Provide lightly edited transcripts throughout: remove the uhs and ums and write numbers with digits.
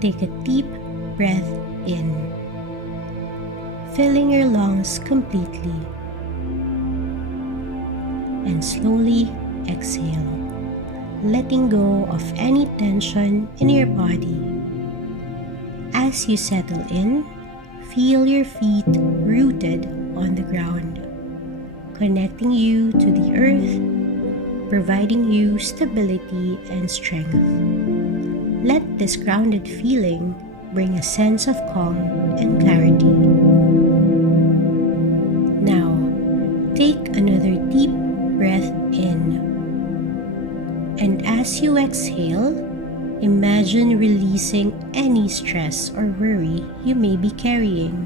Take a deep breath in, filling your lungs completely, and slowly exhale, letting go of any tension in your body. As you settle in, feel your feet rooted on the ground, connecting you to the earth, providing you stability and strength. Let this grounded feeling bring a sense of calm and clarity. Now, take another deep breath in. And as you exhale, imagine releasing any stress or worry you may be carrying.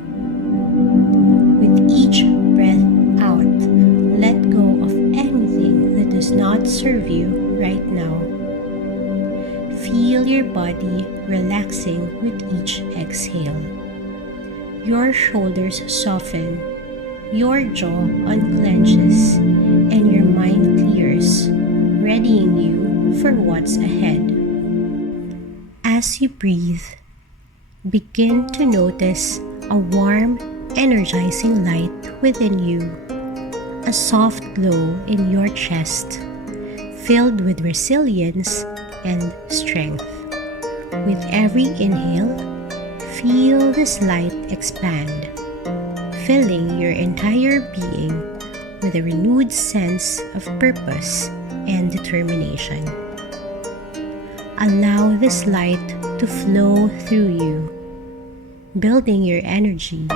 With each breath out, let go of anything that does not serve you right now. Feel your body relaxing with each exhale. Your shoulders soften, your jaw unclenches, and your mind clears, readying you for what's ahead. As you breathe, begin to notice a warm, energizing light within you, a soft glow in your chest, filled with resilience and strength. With every inhale, feel this light expand, filling your entire being with a renewed sense of purpose and determination. Allow this light to flow through you, building your energy,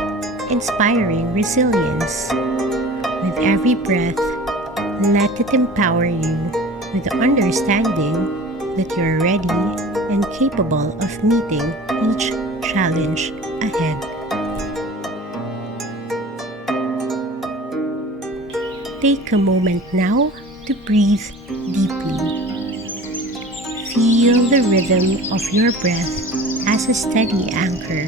inspiring resilience. With every breath, let it empower you with the understanding that you're ready and capable of meeting each challenge ahead. Take a moment now to breathe deeply. Feel the rhythm of your breath as a steady anchor,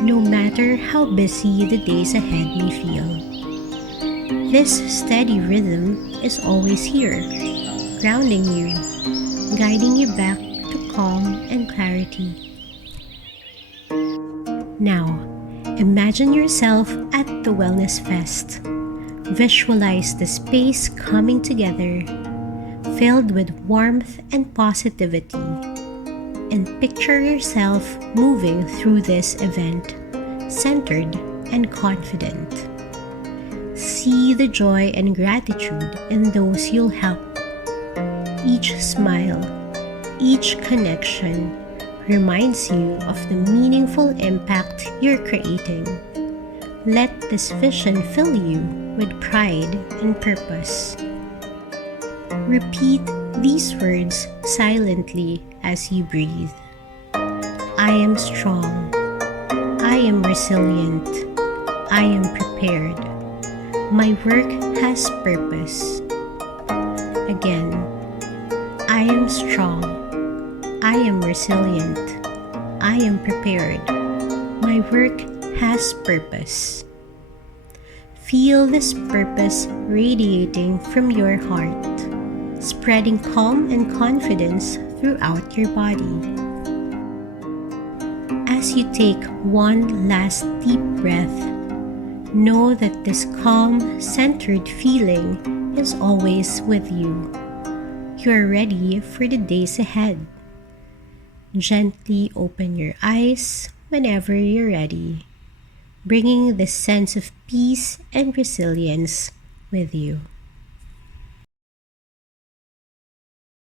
no matter how busy the days ahead may feel. This steady rhythm is always here, grounding you, guiding you back to calm and clarity. Now, imagine yourself at the Wellness Fest. Visualize the space coming together, filled with warmth and positivity, and picture yourself moving through this event, centered and confident. See the joy and gratitude in those you'll help. Each smile, each connection reminds you of the meaningful impact you're creating. Let this vision fill you with pride and purpose. Repeat these words silently as you breathe. I am strong. I am resilient. I am prepared. My work has purpose. Again, I am strong. I am resilient. I am prepared. My work has purpose. Feel this purpose radiating from your heart, spreading calm and confidence throughout your body. As you take one last deep breath, know that this calm, centered feeling is always with you. You are ready for the days ahead. Gently open your eyes whenever you're ready, bringing this sense of peace and resilience with you.